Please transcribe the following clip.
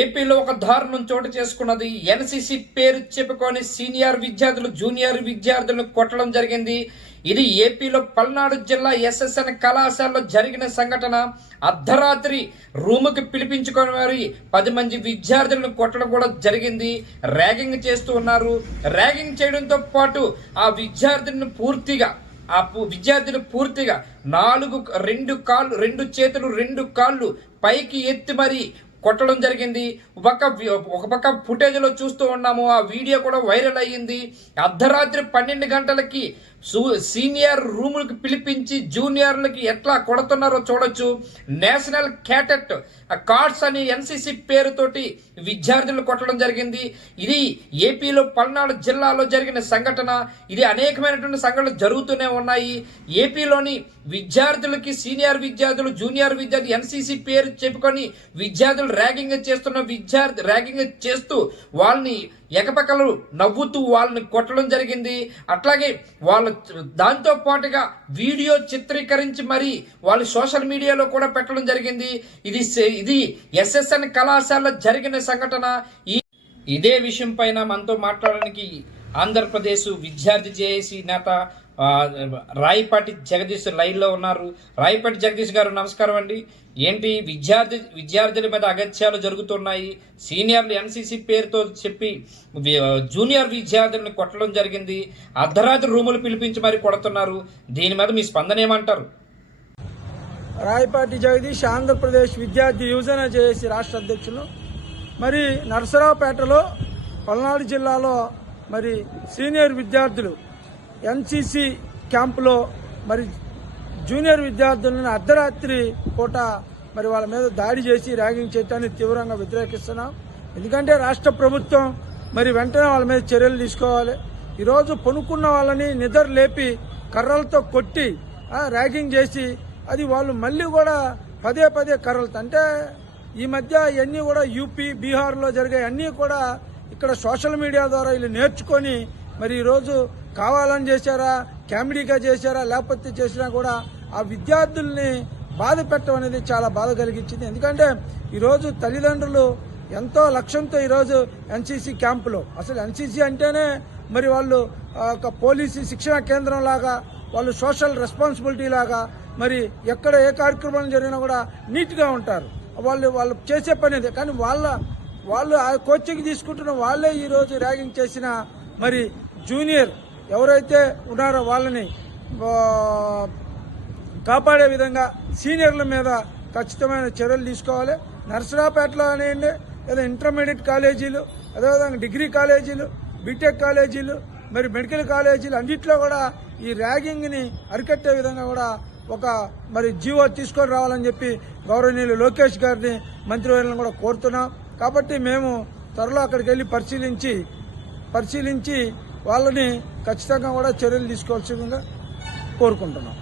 ఏపీలో ఒక దారుణం చోటు చేసుకున్నది. ఎన్సీసీ పేరు చెప్పుకొని సీనియర్ విద్యార్థులు జూనియర్ విద్యార్థులను కొట్టడం జరిగింది. ఇది ఏపీలో పల్నాడు జిల్లా ఎస్ఎస్ఎన్ కళాశాలలో జరిగిన సంఘటన. అర్ధరాత్రి రూముకి పిలిపించుకొని మరి 10 మంది విద్యార్థులను కొట్టడం కూడా జరిగింది. ర్యాగింగ్ చేస్తూ ఉన్నారు. ర్యాగింగ్ చేయడంతో పాటు ఆ విద్యార్థులను పూర్తిగా రెండు చేతులు 2 కాళ్ళు పైకి ఎత్తి మరి కొట్టడం జరిగింది. ఒక పక్క ఫుటేజ్ లో చూస్తూ ఉన్నాము. ఆ వీడియో కూడా వైరల్ అయ్యింది. అర్ధరాత్రి 12 గంటలకి సీనియర్ రూములకు పిలిపించి జూనియర్లకి ఎట్లా కొడుతున్నారో చూడొచ్చు. నేషనల్ క్యాడెట్ కార్డ్స్ అని ఎన్సీసీ పేరుతోటి విద్యార్థులు కొట్టడం జరిగింది. ఇది ఏపీలో పల్నాడు జిల్లాలో జరిగిన సంఘటన. ఇది అనేకమైనటువంటి సంఘటనలు జరుగుతూనే ఉన్నాయి. ఏపీలోని విద్యార్థులకి సీనియర్ విద్యార్థులు జూనియర్ విద్యార్థి ఎన్సీసీ పేరు చెప్పుకొని విద్యార్థులు ర్యాగింగ్ చేస్తూ వాళ్ళని ఎకపకలు నవ్వుతూ వాళ్ళని కొట్టడం జరిగింది. అట్లాగే వాళ్ళ దాంతో పాటుగా వీడియో చిత్రీకరించి మరి వాళ్ళు సోషల్ మీడియాలో కూడా పెట్టడం జరిగింది. ఇది ఎస్ఎస్ఎన్ కళాశాలలో జరిగిన సంఘటన. ఇదే విషయం పైన మనతో మాట్లాడడానికి ఆంధ్రప్రదేశ్ విద్యార్థి జేఏసీ నేత రాయపాటి జగదీష్ లైవ్ లో ఉన్నారు. రాయపాటి జగదీష్ గారు నమస్కారం అండి. ఏంటి విద్యార్థుల మీద అగత్యాలు జరుగుతున్నాయి. సీనియర్లు ఎన్సీసీ పేరుతో చెప్పి జూనియర్ విద్యార్థులను కొట్టడం జరిగింది. అర్ధరాత్రి రూములు పిలిపించి మరి కొడుతున్నారు. దీని మీద మీ స్పందన ఏమంటారు? రాయపాటి జగదీష్ ఆంధ్రప్రదేశ్ విద్యార్థి యువజన జేఏసీ రాష్ట్ర అధ్యక్షులు. మరి నరసరావుపేటలో పల్నాడు జిల్లాలో మరి సీనియర్ విద్యార్థులు ఎన్సీసీ క్యాంపులో మరి జూనియర్ విద్యార్థులను అర్ధరాత్రి పూట మరి వాళ్ళ మీద దాడి చేసి ర్యాగింగ్ చేయడాన్ని తీవ్రంగా వ్యతిరేకిస్తున్నాం. ఎందుకంటే రాష్ట్ర ప్రభుత్వం మరి వెంటనే వాళ్ళ మీద చర్యలు తీసుకోవాలి. ఈరోజు పొనుక్కున్న వాళ్ళని నిద్ర లేపి కర్రలతో కొట్టి ర్యాగింగ్ చేసి అది వాళ్ళు మళ్ళీ కూడా పదే కర్రలతో, అంటే ఈ మధ్య ఇవన్నీ కూడా యూపీ బీహార్లో జరిగాయి. అన్నీ కూడా ఇక్కడ సోషల్ మీడియా ద్వారా వీళ్ళు నేర్చుకొని మరి ఈరోజు కావాలని చేశారా, కామెడీగా చేశారా, లేకపోతే చేసినా కూడా ఆ విద్యార్థుల్ని బాధ పెట్టడం అనేది చాలా బాధ కలిగించింది. ఎందుకంటే ఈరోజు తల్లిదండ్రులు ఎంతో లక్ష్యంతో ఈరోజు ఎన్సీసీ క్యాంపులో, అసలు ఎన్సీసీ అంటేనే మరి వాళ్ళు ఒక పోలీసు శిక్షణ కేంద్రం లాగా, వాళ్ళు సోషల్ రెస్పాన్సిబిలిటీ లాగా, మరి ఎక్కడ ఏ కార్యక్రమం జరిగినా కూడా నీట్గా ఉంటారు. వాళ్ళు చేసే పని అదే. కానీ వాళ్ళు ఆ కోచింగ్ తీసుకుంటున్న వాళ్ళే ఈరోజు ర్యాగింగ్ చేసిన మరి జూనియర్ ఎవరైతే ఉన్నారో వాళ్ళని కాపాడే విధంగా సీనియర్ల మీద ఖచ్చితమైన చర్యలు తీసుకోవాలి. నర్సరావుపేటలో అనేయండి, లేదా ఇంటర్మీడియట్ కాలేజీలు, అదేవిధంగా డిగ్రీ కాలేజీలు, బీటెక్ కాలేజీలు, మరి మెడికల్ కాలేజీలు అన్నింటిలో కూడా ఈ ర్యాగింగ్ని అరికట్టే విధంగా కూడా ఒక మరి జీవో తీసుకొని రావాలని చెప్పి గౌరవనీయులు లోకేష్ గారిని మంత్రివర్యులను కూడా కోరుతున్నాం. కాబట్టి మేము త్వరలో అక్కడికి వెళ్లి పరిశీలించి వాళ్ళని ఖచ్చితంగా కూడా చర్యలు తీసుకోవాల్సిందిగా కోరుకుంటున్నాం.